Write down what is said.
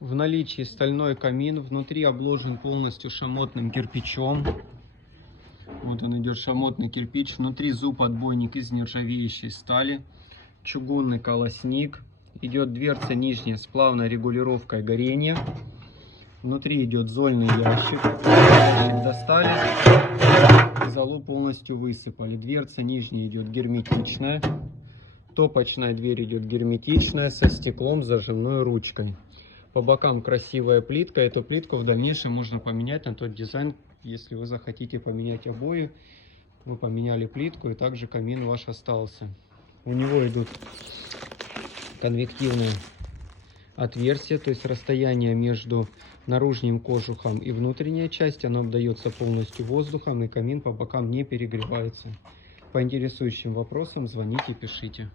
В наличии стальной камин, внутри обложен полностью шамотным кирпичом. Вот он идет, шамотный кирпич. Внутри зуб-отбойник из нержавеющей стали. Чугунный колосник. Идет дверца нижняя с плавной регулировкой горения. Внутри идет зольный ящик. Ящик достали. Золу полностью высыпали. Дверца нижняя идет герметичная. Топочная дверь идет герметичная, со стеклом, с зажимной ручкой. По бокам красивая плитка. Эту плитку в дальнейшем можно поменять на тот дизайн. Если вы захотите поменять обои, вы поменяли плитку, и также камин ваш остался. У него идут конвективные отверстия, то есть расстояние между наружным кожухом и внутренняя часть, оно обдается полностью воздухом, и камин по бокам не перегревается. По интересующим вопросам звоните, пишите.